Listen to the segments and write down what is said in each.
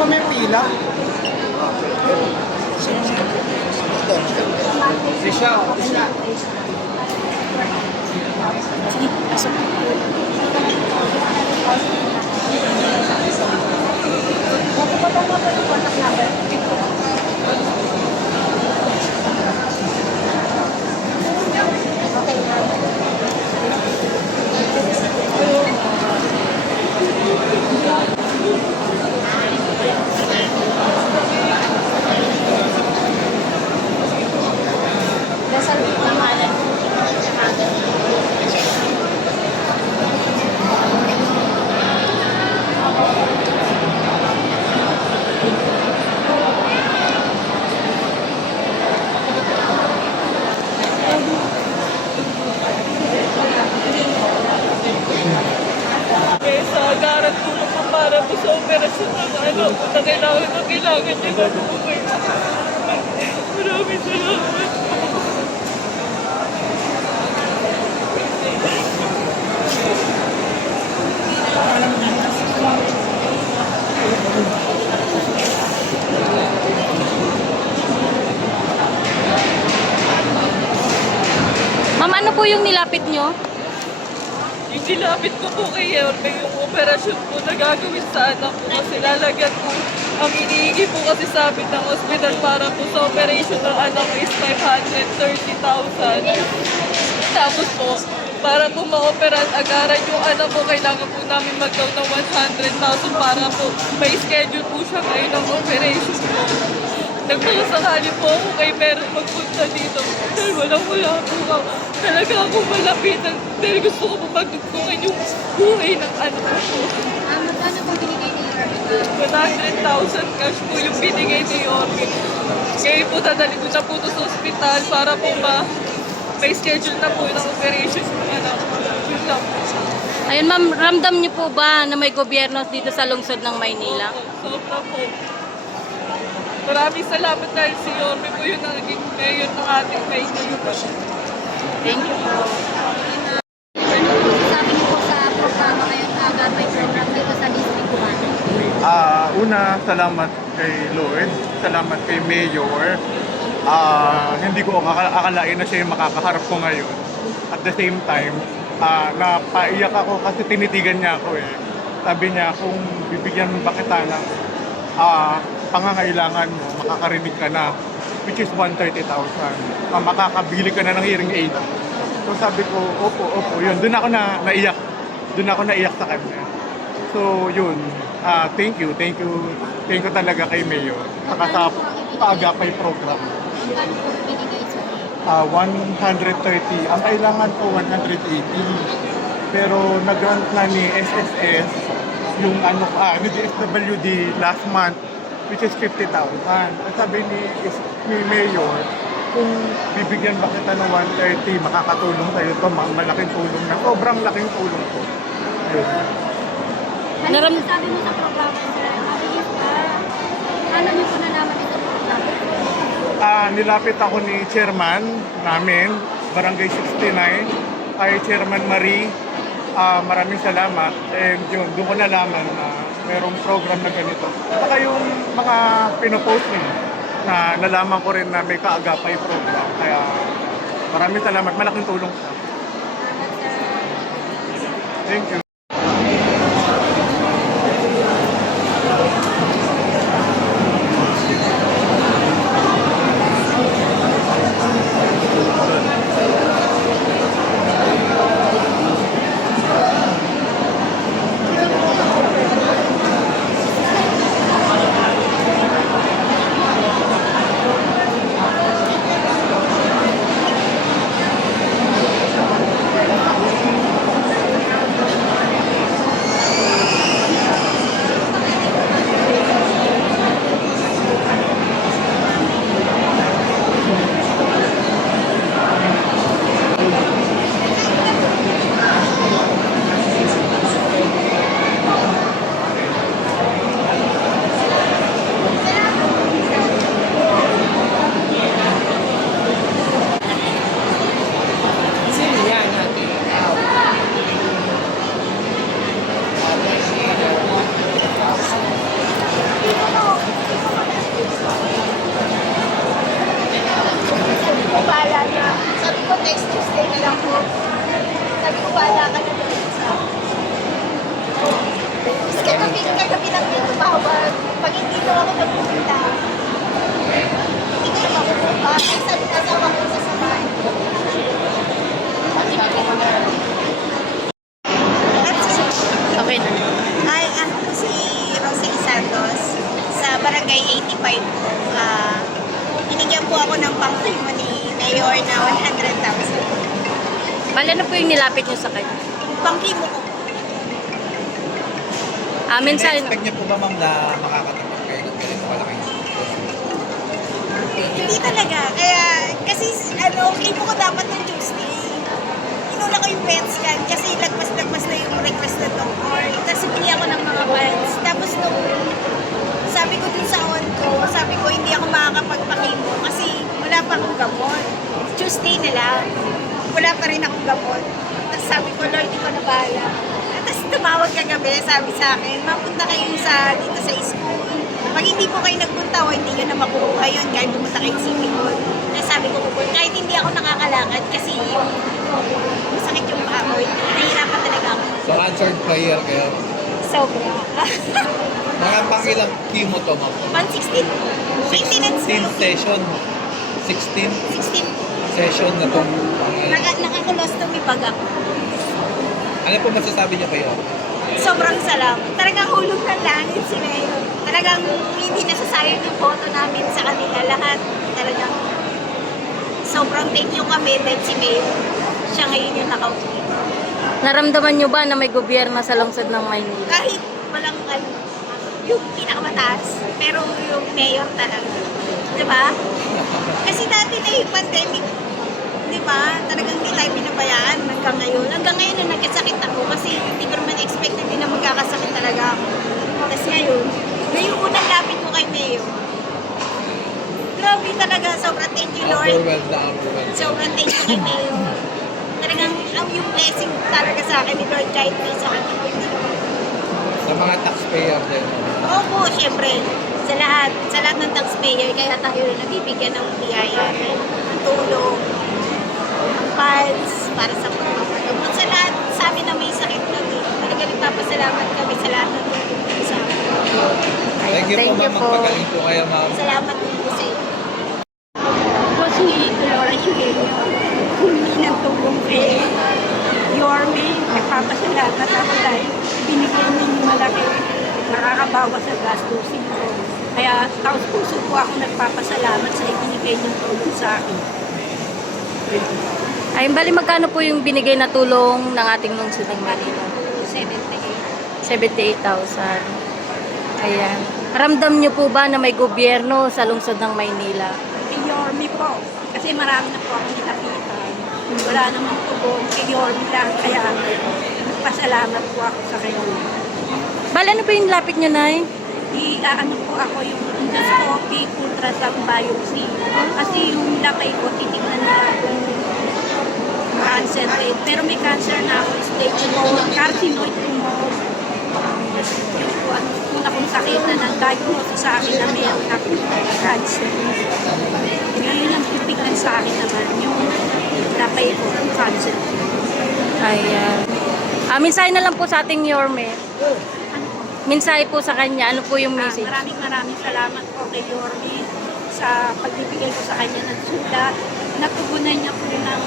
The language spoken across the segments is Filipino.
naman may pila. Siya. Sa agaran tulong ko para po sa operasyon ng ano po na kailangan niya na po kayo. Maraming salamat. Ma'am, ano po yung nilapit nyo? Yung nilapit ko po kay Yorme yung operasyon po na gagawin sa anak ko kasi lalagyan po ang iniigi po kasi sabi ng hospital para po sa operation ng anak ko is 530,000. Tapos po, para po ma-operan agaran yung anak ko, kailangan po namin mag-down ng 100,000 para po may schedule po siya ngayon ng operation po. Nagpakasakali po ako kay meron magpunta dito dahil wala po ako. Talaga ako malapitan dahil gusto ko po magdugtungan yung buhay ng anak ko. Magkano po binigay ni Yorme? 100,000 cash po yung binigay ni Yorme. Ngayon po dadali ko na po ito sa ospital para po may schedule na po ng operation ng anak ko. Yun lang po. Ayun ma'am, ramdam nyo po ba na may gobyerno dito sa lungsod ng Maynila? Sobra po. Maraming salamat dahil si Yorme po yung naging mayor ng ating Maynila. Thank you po. Sabi niyo po sa programa ngayon na may program dito sa District 1. Una, salamat kay Lloyd. Salamat kay Mayor. Hindi ko akalain na siya yung makakaharap ko ngayon. At the same time, napaiyak ako kasi tinitigan niya ako eh. Sabi niya, kung bibigyan ba kita ng pangangailangan mo, makakarinig ka na, which is 130,000. Makakabili ka na ng hearing aid. So sabi ko, opo, yun. Doon ako naiyak. Doon ako naiyak sa kanya. So yun, thank you talaga kay Mayor. Saka sa paagapay program. Magkano po binigay sa 130. Ang kailangan ko 180. Pero nag-grant na ni SSS yung ni DSWD last month, which is 50,000. At sabi ni Mayor, kung bibigyan ba kita ng 130, makakatulong sa'yo ito, malaking tulong na. Sobrang laking tulong po. Yun. Ano sabi mo sa programa, sir? Ano niyo po nalaman ito programa? Nilapit ako ni chairman namin, Barangay 69, kay Chairman Marie. Maraming salamat. And yun, doon ko nalaman na mayroong program na ganito. Saka yung mga pinopost niyo, na nalaman ko rin na may kaagapay program. Kaya maraming salamat. Malaking tulong siya. Thank you. daw ako magpupunta. Hindi ko na makukuha. Ay, sabi na asawa ko sasamahin. Okay na. Hi, ako po si Rosalie Santos sa Barangay 85 po. Binigyan po ako ng pang-primo ni Mayor na 100,000. Bale, ano po yung nilapit nyo sa kanya? Pang-primo ko po. Minsan, Expect niyo po ba ma'am na makakatanggap kayo ng ganito kalaking Hindi talaga. Kaya, kasi primo ko dapat ng Tuesday. Inuna ko yung PET scan kasi lagpas-lagpas na yung request na doctor. Tapos hindi ako ng mga files. Tapos nung sabi ko dun sa on ko, sabi ko hindi ako makakapagpakimo kasi wala pa akong gamot. Tuesday na lang. Wala pa rin akong gamot. Tapos sabi ko, Lord, di ko na bahala. Tapos tumawag kagabi, sabi sa akin, mapunta kayo dito sa school. Pag hindi po kayo nagpunta o hindi yun na makukuha yun, kahit pumunta kayo sa City Hall. Kaya sabi ko po, kahit hindi ako nakakalakad kasi masakit yung paa ko, nahihirapan talaga ako. So answered prayer kayo. Sobra. Mga pang ilang chemo to ma'am? 116. Maintenance 16 session. 16 16. session na to. Nakakulostomy bag ako. Ano po masasabi niyo kayo? Sobrang salamat. Talagang hulog ng langit si Mayor. Talagang hindi nasasayang yung photo namin sa kanila lahat. Talagang sobrang thank you kami dahil si Mayor. Siya ngayon yung nakauwi. naramdaman nyo ba na may gobyerno sa lungsod ng Maynila? Kahit walang yung pinakamataas, pero yung Mayor talaga. Diba? Kasi dati na yung pandemic, diba? Talagang hindi tayo pinabayaan hanggang ngayon. Hanggang ngayon na nagkasakit ako kasi hindi ko naman expected din na magkakasakit talaga ako. Tapos ngayon unang lapit ko kay Mayor. Grabe talaga, sobrang thank you Lord. Overwhelmed na overwhelmed. Sobrang thank you kay Mayor. Talagang yung blessing talaga sa akin ni Lord kahit may sakit ako. Sa mga taxpayer din. Opo, syempre. Sa lahat ng taxpayer, kaya tayo nabibigyan ng biyaya, ng tulong, ng funds, para sa pagpapagamot. Sa lahat, sa amin na may sakit kami. Talaga nagpapasalamat kami sa lahat ng tulong sa amin. Thank you po ma'am. Magpagaling po kayo ma'am. Salamat din po sa inyo. Ako si Dolores Eugenio, humingi ng tulong kay Yorme. Nagpapasalamat ako dahil binigyan ninyo malaki nakakabawas sa gastusin ko. Kaya taos puso po ako nagpapasalamat sa ibinigay ng tulong sa akin. Ay, bali magkano po yung binigay na tulong ng ating lungsod ng Manila? 78,000. Ayan. Ramdam nyo po ba na may gobyerno sa lungsod ng Maynila? Kay Yorme po, kasi marami na po akong nakapitan. Wala namang tugon, kay Yorme lang. Kaya nagpasalamat po ako sa kayo. Bali, ano po yung lapit nyo, Nay? Ano po ako yung endoscopy, ultrasound biopsy. Kasi yung lapay ko, titignan nila kung cancer rate. Pero may cancer na ako, stage 4, carcinoid tumor. Una kong sakit na nag-diagnose sa akin na mayroon akong cancer. Ngayon ang titignan sa akin naman yung lapay ko, yung cancer. Ayan. Mensahe na lang po sa ating Yorme. Mensahe po sa kanya. Ano po yung message? Maraming salamat po kay Yorme sa pagbibigay ko sa kanya ng sulat. Natugunan niya po ng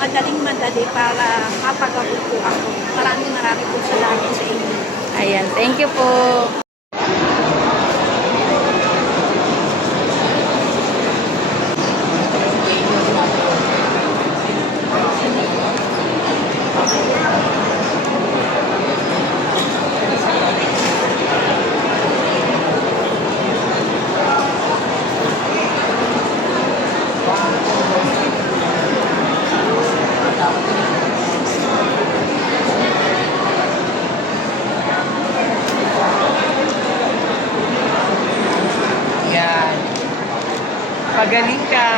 madaling-madali para mapagamot po ako. Maraming po salamat sa inyo. Ayan. Thank you po. Yan. Pagaling ka.